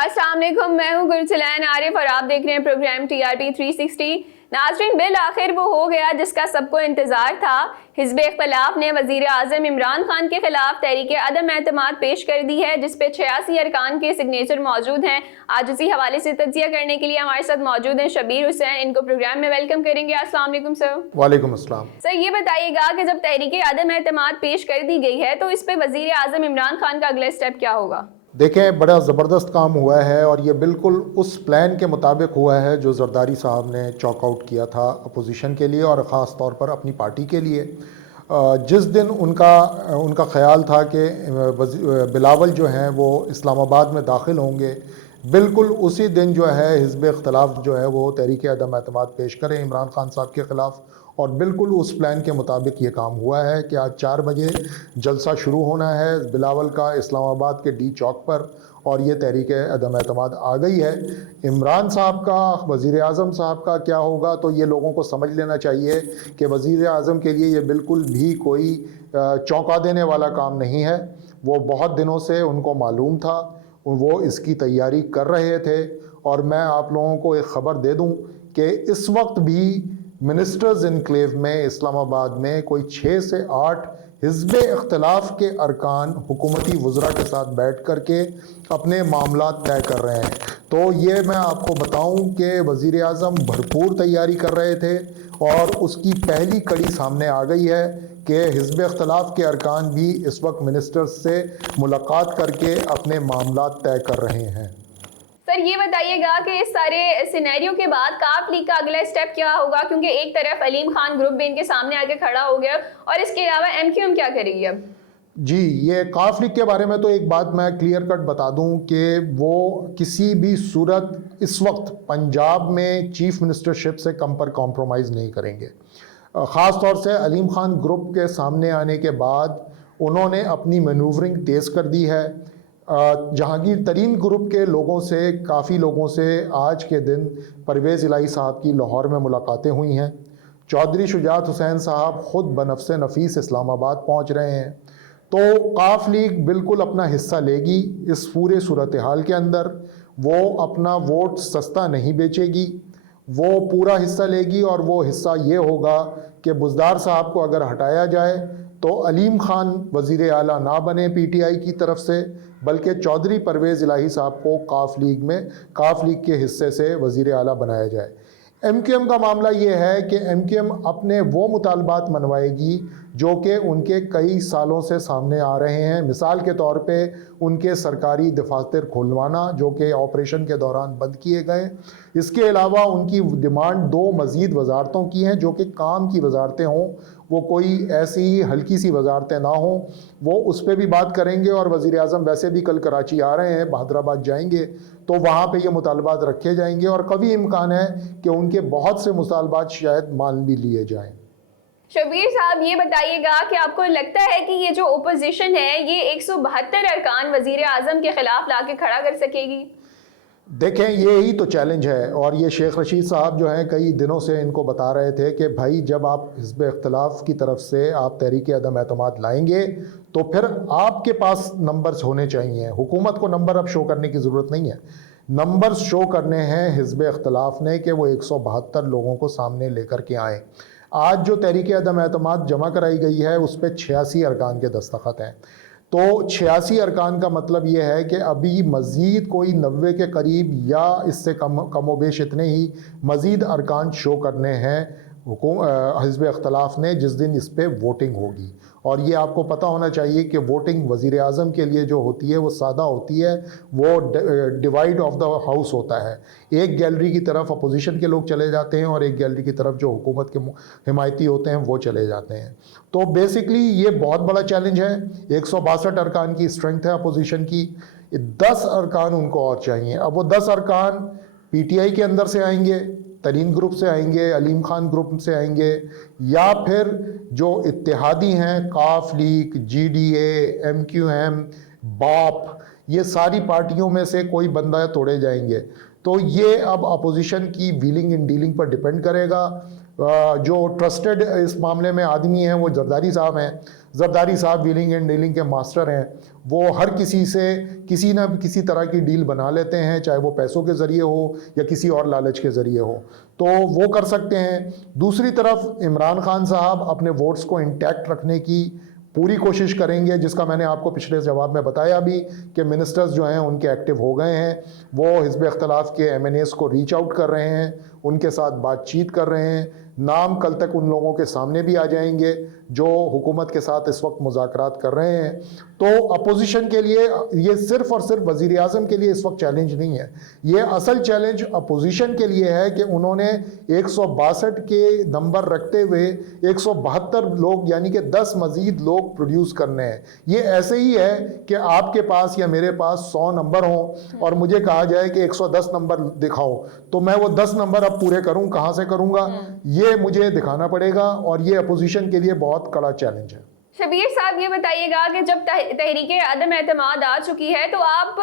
अस्सलाम वालेकुम, मैं हूँ गुलचलैन आरिफ और आप देख रहे हैं प्रोग्राम TRT 360। नाज़रीन, बिल आखिर वो हो गया जिसका सबको इंतज़ार था। हिज़्ब इख्तिलाफ ने वज़ीर आज़म इमरान खान के खिलाफ तहरीक अदम एतमाद पेश कर दी है, जिस पे 86 अरकान के सिग्नेचर मौजूद हैं। आज इसी हवाले से तज्ज़िया करने के लिए हमारे साथ मौजूद हैं शबीर हुसैन। इनको प्रोग्राम में वेलकम करेंगे। अस्सलाम वालेकुम सर। वालेकुम अस्सलाम। सर, ये बताइएगा कि जब तहरीक अदम एतमाद पेश कर दी गई है तो इस पे वज़ीर आज़म इमरान खान का अगला स्टेप क्या होगा? देखें, बड़ा ज़बरदस्त काम हुआ है और ये बिल्कुल उस प्लान के मुताबिक हुआ है जो ज़रदारी साहब ने चॉक आउट किया था अपोजिशन के लिए और ख़ास तौर पर अपनी पार्टी के लिए। जिस दिन उनका ख़्याल था कि बिलावल जो हैं वो इस्लामाबाद में दाखिल होंगे, बिल्कुल उसी दिन जो है हिज़्ब इख्तिलाफ जो है वो तहरीक अदम एतमाद पेश करें इमरान खान साहब के ख़िलाफ़। और बिल्कुल उस प्लान के मुताबिक ये काम हुआ है कि आज 4 बजे जलसा शुरू होना है बिलावल का इस्लामाबाद के डी चौक पर और ये तहरीक अदम एतमाद आ गई है। इमरान साहब का, वज़ीर आज़म साहब का क्या होगा, तो ये लोगों को समझ लेना चाहिए कि वज़ीर आज़म के लिए ये बिल्कुल भी कोई चौंका देने वाला काम नहीं है। वो बहुत दिनों से उनको मालूम था, वो इसकी तैयारी कर रहे थे। और मैं आप लोगों को एक ख़बर दे दूं कि इस वक्त भी मिनिस्टर्स इनक्लेव में इस्लामाबाद में कोई 6 से 8 हिज़्ब इख्तिलाफ के अरकान हुकूमती वज़रा के साथ बैठ कर के अपने मामला तय कर रहे हैं। तो ये मैं आपको बताऊं कि वज़ीर आज़म भरपूर तैयारी कर रहे थे और उसकी पहली कड़ी सामने आ गई है कि हिज़्ब इख्तिलाफ के अरकान भी इस वक्त मिनिस्टर्स से मुलाकात करके अपने मामला तय कर रहे हैं। सर, ये बताइएगा कि इस सारे सिनेरियो के बाद काफ लीग का अगला स्टेप क्या होगा, क्योंकि एक तरफ अलीम खान ग्रुप भी इनके सामने आके खड़ा हो गया और इसके अलावा MQM क्या करेगी अब? जी, ये काफ लीग के बारे में तो एक बात मैं क्लियर कट बता दूं कि वो किसी भी सूरत इस वक्त पंजाब में चीफ मिनिस्टरशिप से कम पर कॉम्प्रोमाइज़ नहीं करेंगे। ख़ास तौर से अलीम खान ग्रुप के सामने आने के बाद उन्होंने अपनी मैनूवरिंग तेज़ कर दी है। जहांगीर तरीन ग्रुप के लोगों से, काफ़ी लोगों से आज के दिन परवेज़ इलाही साहब की लाहौर में मुलाकातें हुई हैं। चौधरी शुजात हुसैन साहब ख़ुद बनफ्स नफीस इस्लामाबाद पहुंच रहे हैं। तो काफ लीग बिल्कुल अपना हिस्सा लेगी इस पूरे सूरत हाल के अंदर। वो अपना वोट सस्ता नहीं बेचेगी, वो पूरा हिस्सा लेगी और वो हिस्सा ये होगा कि बुज़दार साहब को अगर हटाया जाए तो अलीम खान वज़ीर आला ना बने PTI की तरफ से, बल्कि चौधरी परवेज़ इलाही साहब को काफ लीग के हिस्से से वज़ीर आला बनाया जाए। MQM का मामला ये है कि MQM अपने वो मुतालबात मनवाएगी जो कि उनके कई सालों से सामने आ रहे हैं। मिसाल के तौर पे उनके सरकारी दफातर खुलवाना जो कि ऑपरेशन के दौरान बंद किए गए। इसके अलावा उनकी डिमांड 2 मज़ीद वजारतों की हैं जो कि काम की वजारतें हों, वो कोई ऐसी ही हल्की सी वजारतें ना हों। वो उस पर भी बात करेंगे और वज़ीर आज़म वैसे भी कल कराची आ रहे हैं, बहादराबाद जाएंगे, तो वहाँ पे ये मुतालबात रखे जाएंगे और कभी इम्कान है कि उनके बहुत से मुतालबात शायद मान भी लिए जाएं। शबीर साहब, ये बताइएगा कि आपको लगता है कि ये जो ओपोजिशन है ये 172 अरकान वज़ीर आज़म के खिलाफ लाके खड़ा कर सकेगी? देखें, यही तो चैलेंज है और ये शेख रशीद साहब जो हैं कई दिनों से इनको बता रहे थे कि भाई जब आप हिज़्ब इख्तिलाफ की तरफ से आप तहरीक अदम एतमाद लाएंगे तो फिर आपके पास नंबर्स होने चाहिए। हुकूमत को नंबर अब शो करने की ज़रूरत नहीं है, नंबर्स शो करने हैं हिज़्ब इख्तिलाफ ने कि वो 172 लोगों को सामने लेकर के आए। आज जो तहरीक अदम एतमाद जमा कराई गई है उस पर 86 अरकान के दस्तखत हैं। तो 86 अरकान का मतलब ये है कि अभी मज़ीद कोई 90 के करीब या इससे कमोबेश इतने ही मज़ीद अरकान शो करने हैं हिज़्ब इख्तिलाफ ने जिस दिन इस पर वोटिंग होगी। और ये आपको पता होना चाहिए कि वोटिंग वज़ीर आज़म के लिए जो होती है वो सादा होती है, वो डिवाइड ऑफ द हाउस होता है। एक गैलरी की तरफ अपोजिशन के लोग चले जाते हैं और एक गैलरी की तरफ जो हुकूमत के हिमायती होते हैं वो चले जाते हैं। तो बेसिकली ये बहुत बड़ा चैलेंज है। 162 अरकान की स्ट्रेंथ है अपोजिशन की, 10 अरकान उनको और चाहिए। अब वो 10 अरकान PTI के अंदर से आएंगे, तरीन ग्रुप से आएंगे, अलीम खान ग्रुप से आएंगे, या फिर जो इत्तेहादी हैं काफ लीग, GDA, MQM, BAP, ये सारी पार्टियों में से कोई बंदा तोड़े जाएंगे। तो ये अब अपोजिशन की व्हीलिंग एंड डीलिंग पर डिपेंड करेगा। जो ट्रस्टेड इस मामले में आदमी हैं वो जरदारी साहब हैं। जरदारी साहब व्हीलिंग एंड डीलिंग के मास्टर हैं। वो हर किसी से किसी न किसी तरह की डील बना लेते हैं, चाहे वो पैसों के ज़रिए हो या किसी और लालच के ज़रिए हो, तो वो कर सकते हैं। दूसरी तरफ इमरान खान साहब अपने वोट्स को इंटैक्ट रखने की पूरी कोशिश करेंगे, जिसका मैंने आपको पिछले जवाब में बताया भी कि मिनिस्टर्स जो हैं उनके एक्टिव हो गए हैं। वो हिज़्ब इख्तिलाफ के MNAs को रीच आउट कर रहे हैं, उनके साथ बातचीत कर रहे हैं। नाम कल तक उन लोगों के सामने भी आ जाएंगे जो हुकूमत के साथ इस वक्त मुज़ाकरात कर रहे हैं। तो अपोजिशन के लिए ये सिर्फ़ और सिर्फ वज़ीर आज़म के लिए इस वक्त चैलेंज नहीं है, ये असल चैलेंज अपोजिशन के लिए है कि उन्होंने 162 के नंबर रखते हुए 172 लोग यानी कि 10 मज़ीद लोग प्रोड्यूस करने हैं। ये ऐसे ही है कि आपके पास या मेरे पास 100 नंबर हों और मुझे कहा जाए कि 110 नंबर दिखाओ, तो मैं वो 10 नंबर अब पूरे करूं, कहाँ से करूंगा? ये मुझे दिखाना पड़ेगा और ये अपोजिशन के लिए बहुत कड़ा चैलेंज है। शबीर साहब ये बताइएगा कि जब तहरीक अदम एतमाद आ चुकी है तो आप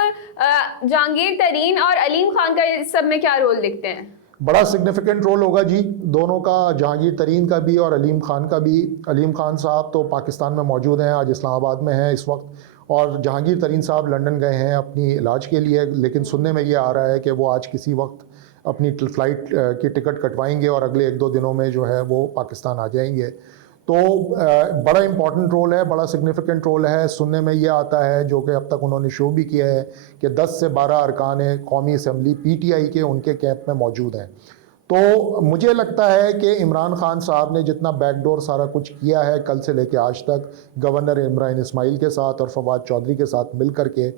जहांगीर तरीन और अलीम खान का इस सब में क्या रोल देखते हैं? बड़ा सिग्निफिकेंट रोल होगा जी, दोनों का, जहांगीर तरीन का भी और अलीम खान का भी। अलीम खान साहब तो पाकिस्तान में मौजूद हैं, आज इस्लामाबाद में हैं इस वक्त, और जहांगीर तरीन साहब लंदन गए हैं अपनी इलाज के लिए, लेकिन सुनने में ये आ रहा है कि वो आज किसी वक्त अपनी फ़्लाइट की टिकट कटवाएंगे और अगले 1-2 दिनों में जो है वो पाकिस्तान आ जाएंगे। तो बड़ा इम्पॉर्टेंट रोल है, बड़ा सिग्निफिकेंट रोल है। सुनने में ये आता है, जो कि अब तक उन्होंने शो भी किया है, कि 10 से 12 अरकान कौमी असम्बली PTI के उनके कैंप में मौजूद हैं। तो मुझे लगता है कि इमरान खान साहब ने जितना बैकडोर सारा कुछ किया है कल से लेकर आज तक, गवर्नर इमरान इस्माइल के साथ और फवाद चौधरी के साथ मिल करके,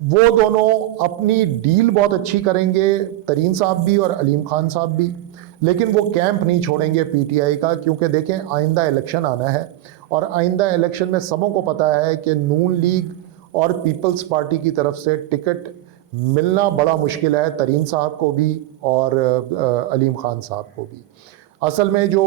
वो दोनों अपनी डील बहुत अच्छी करेंगे, तरीन साहब भी और अलीम खान साहब भी, लेकिन वो कैंप नहीं छोड़ेंगे PTI का, क्योंकि देखें आइंदा इलेक्शन आना है और आइंदा इलेक्शन में सबों को पता है कि नून लीग और पीपल्स पार्टी की तरफ से टिकट मिलना बड़ा मुश्किल है, तरीन साहब को भी और अलीम खान साहब को भी। असल में जो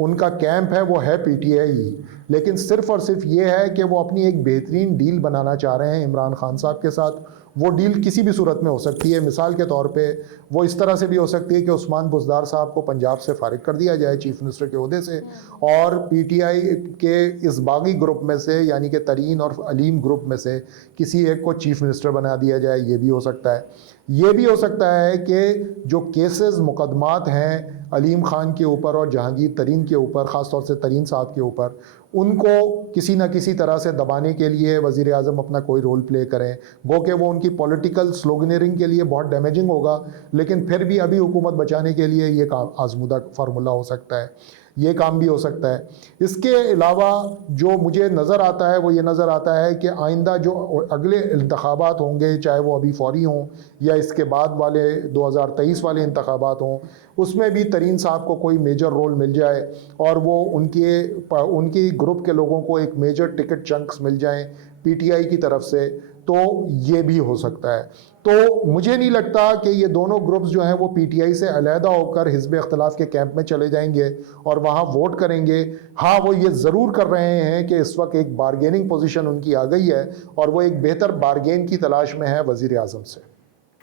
उनका कैंप है वो है PTI ही, लेकिन सिर्फ़ और सिर्फ ये है कि वो अपनी एक बेहतरीन डील बनाना चाह रहे हैं इमरान खान साहब के साथ। वो डील किसी भी सूरत में हो सकती है। मिसाल के तौर पे वो इस तरह से भी हो सकती है कि उस्मान बुज़दार साहब को पंजाब से फारिग कर दिया जाए चीफ मिनिस्टर के ओहदे से, और PTI के इस बागी ग्रुप में से यानी कि तरीन और अलीम ग्रुप में से किसी एक को चीफ मिनिस्टर बना दिया जाए। ये भी हो सकता है। ये भी हो सकता है कि जो केसेस मुकदमात हैं अलीम खान के ऊपर और जहांगीर तरीन के ऊपर, ख़ास तौर से तरीन साहब के ऊपर, उनको किसी न किसी तरह से दबाने के लिए वज़ीर आज़म अपना कोई रोल प्ले करें। गो कि वो उनकी पॉलिटिकल स्लोगनरिंग के लिए बहुत डैमेजिंग होगा, लेकिन फिर भी अभी हुकूमत बचाने के लिए ये काम आजमूदा फार्मूला हो सकता है, ये काम भी हो सकता है। इसके अलावा जो मुझे नज़र आता है वो ये नज़र आता है कि आइंदा जो अगले इंतखाबात होंगे, चाहे वो अभी फौरी हों या इसके बाद वाले 2023 वाले इंतखाबात हों, उसमें भी तरीन साहब को कोई मेजर रोल मिल जाए और वो उनकी ग्रुप के लोगों को एक मेजर टिकट चंक्स मिल जाएं PTI की तरफ से, तो ये भी हो सकता है। तो मुझे नहीं लगता कि ये दोनों ग्रुप्स जो हैं वो PTI से अलहदा होकर हिज़्ब इख्तिलाफ के कैंप में चले जाएंगे और वहाँ वोट करेंगे। हाँ, वो ये ज़रूर कर रहे हैं कि इस वक्त एक बारगेनिंग पोजीशन उनकी आ गई है और वो एक बेहतर बारगेन की तलाश में है वज़ीर आज़म से।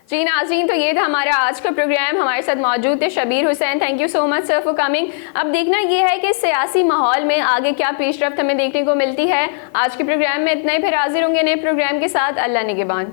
जी नाज़रीन, तो ये था हमारा आज का प्रोग्राम। हमारे साथ मौजूद थे Shabbir Hussain. Thank you so much sir for coming. अब देखना ये है कि सियासी माहौल में आगे क्या पेशरफ्त हमें देखने को मिलती है। आज के प्रोग्राम में इतना ही, फिर हाजिर होंगे नए प्रोग्राम के साथ। अल्लाह निगहबान।